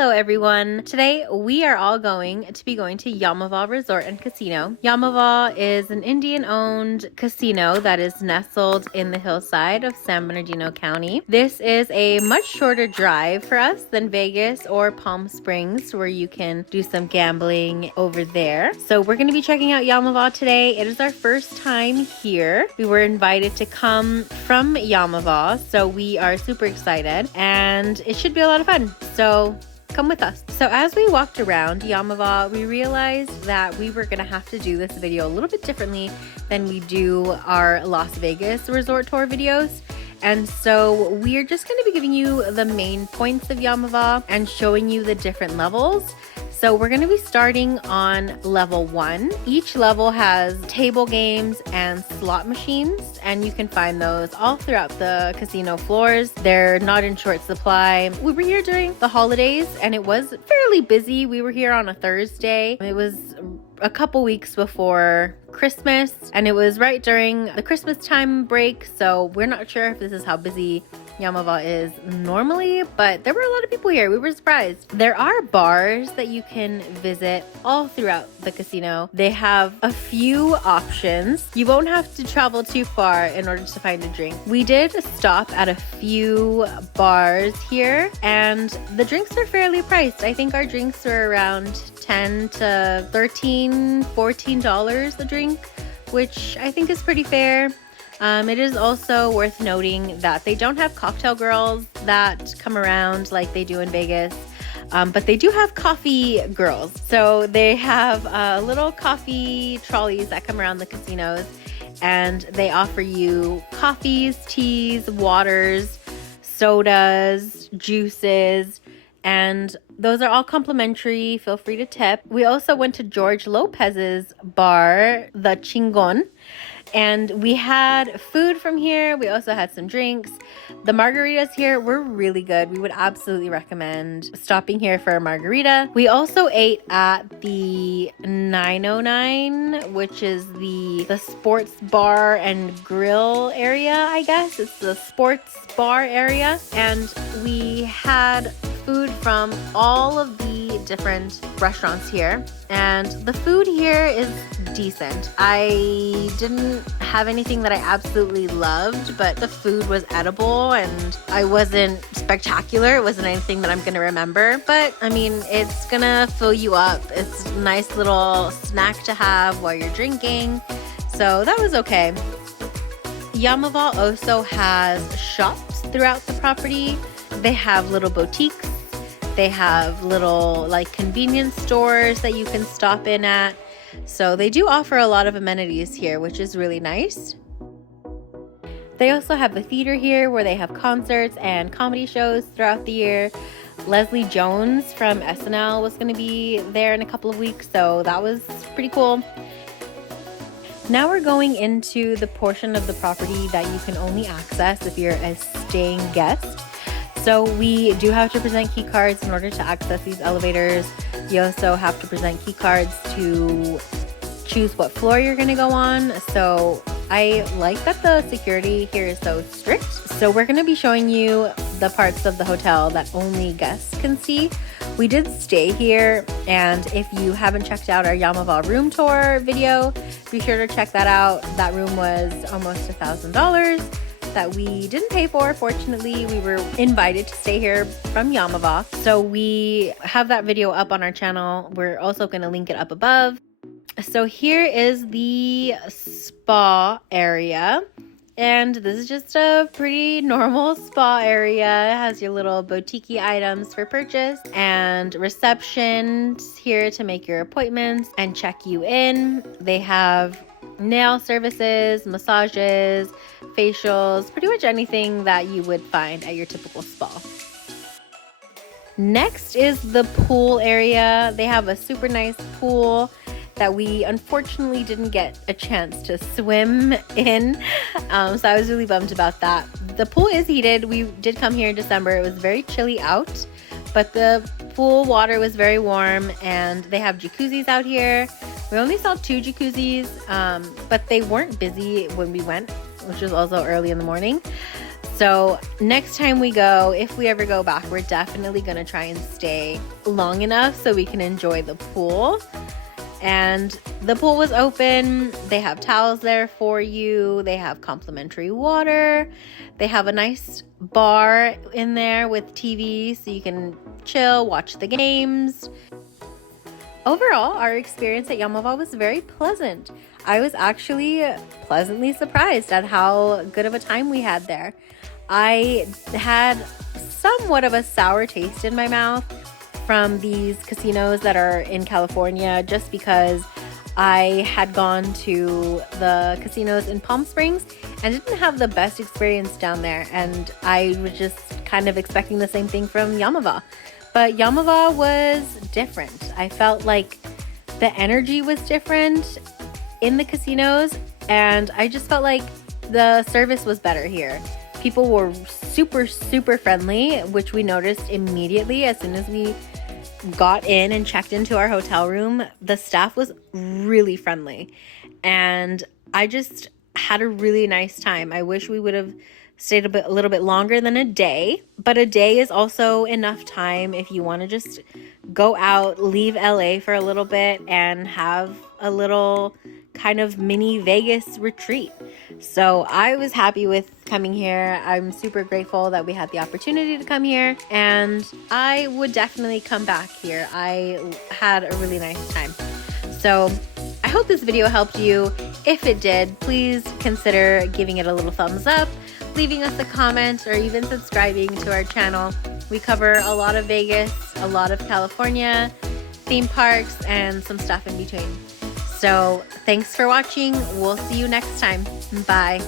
Hello everyone! Today we are all going to Yaamava Resort and Casino. Yaamava is an Indian-owned casino that is nestled in the hillside of San Bernardino County. This is a much shorter drive for us than Vegas or Palm Springs, where you can do some gambling over there. So we're going to be checking out Yaamava today. It is our first time here. We were invited to come from Yaamava, so we are super excited and it should be a lot of fun. So come with us. So as we walked around Yaamava, we realized that we were gonna have to do this video a little bit differently than we do our Las Vegas resort tour videos. And so we're just gonna be giving you the main points of Yaamava and showing you the different levels. So we're going to be starting on level 1. Each level has table games and slot machines, and you can find those all throughout the casino floors. They're not in short supply. We were here during the holidays and it was fairly busy. We were here on a Thursday. It was a couple weeks before Christmas and it was right during the Christmas time break, so we're not sure if this is how busy Yaamava is normally, but there were a lot of people here. We were surprised. There are bars that you can visit all throughout the casino. They have a few options. You won't have to travel too far in order to find a drink. We did stop at a few bars here and the drinks are fairly priced. I think our drinks were around $10 to $13, $14 a drink, which I think is pretty fair. It is also worth noting that they don't have cocktail girls that come around like they do in Vegas, but they do have coffee girls. So they have little coffee trolleys that come around the casinos and they offer you coffees, teas, waters, sodas, juices, and those are all complimentary. Feel free to tip. We also went to George Lopez's bar, the Chingon, and we had food from here. We also had some drinks. The margaritas here were really good. We would absolutely recommend stopping here for a margarita. We also ate at the 909, which is the sports bar and grill area, I guess. It's the sports bar area. And we had food from all of the different restaurants here. And the food here is decent. I didn't have anything that I absolutely loved, but the food was edible and I wasn't spectacular. It wasn't anything that I'm gonna remember, but I mean, it's gonna fill you up. It's a nice little snack to have while you're drinking. So that was okay. Yaamava also has shops throughout the property. They have little boutiques. They have little like convenience stores that you can stop in at. So they do offer a lot of amenities here, which is really nice. They also have the theater here where they have concerts and comedy shows throughout the year. Leslie Jones from SNL was going to be there in a couple of weeks, so that was pretty cool. Now we're going into the portion of the property that you can only access if you're a staying guest. So we do have to present key cards in order to access these elevators. You also have to present key cards to choose what floor you're going to go on. So I like that the security here is so strict. So we're going to be showing you the parts of the hotel that only guests can see. We did stay here, and if you haven't checked out our Yaamava room tour video, be sure to check that out. That room was almost $1,000. That we didn't pay for. Fortunately, we were invited to stay here from Yaamava. So we have that video up on our channel. We're also going to link it up above. So here is the spa area. And this is just a pretty normal spa area. It has your little boutique items for purchase and reception here to make your appointments and check you in. They have nail services, massages, facials, pretty much anything that you would find at your typical spa. Next is the pool area. They have a super nice pool that we unfortunately didn't get a chance to swim in. So I was really bummed about that. The pool is heated. We did come here in December. It was very chilly out, but the pool water was very warm and they have jacuzzis out here. We only saw 2 jacuzzis, but they weren't busy when we went, which was also early in the morning. So next time we go, if we ever go back, we're definitely gonna try and stay long enough so we can enjoy the pool. And the pool was open. They have towels there for you. They have complimentary water. They have a nice bar in there with TV so you can chill, watch the games. Overall, our experience at Yaamava was very pleasant. I was actually pleasantly surprised at how good of a time we had there. I had somewhat of a sour taste in my mouth from these casinos that are in California, just because I had gone to the casinos in Palm Springs and didn't have the best experience down there, and I was just kind of expecting the same thing from Yaamava. But Yaamava was different. I felt like the energy was different in the casinos, and I just felt like the service was better here. People were super, super friendly, which we noticed immediately as soon as we got in and checked into our hotel room. The staff was really friendly, and I just had a really nice time. I wish we would have stayed a little bit longer than a day, but a day is also enough time if you want to just go out, leave LA for a little bit, and have a little kind of mini Vegas retreat. So I was happy with coming here. I'm super grateful that we had the opportunity to come here, and I would definitely come back here. I had a really nice time. So I hope this video helped you. If it did, please consider giving it a little thumbs up, leaving us a comment, or even subscribing to our channel. We cover a lot of Vegas, a lot of California, theme parks, and some stuff in between. So thanks for watching. We'll see you next time. Bye.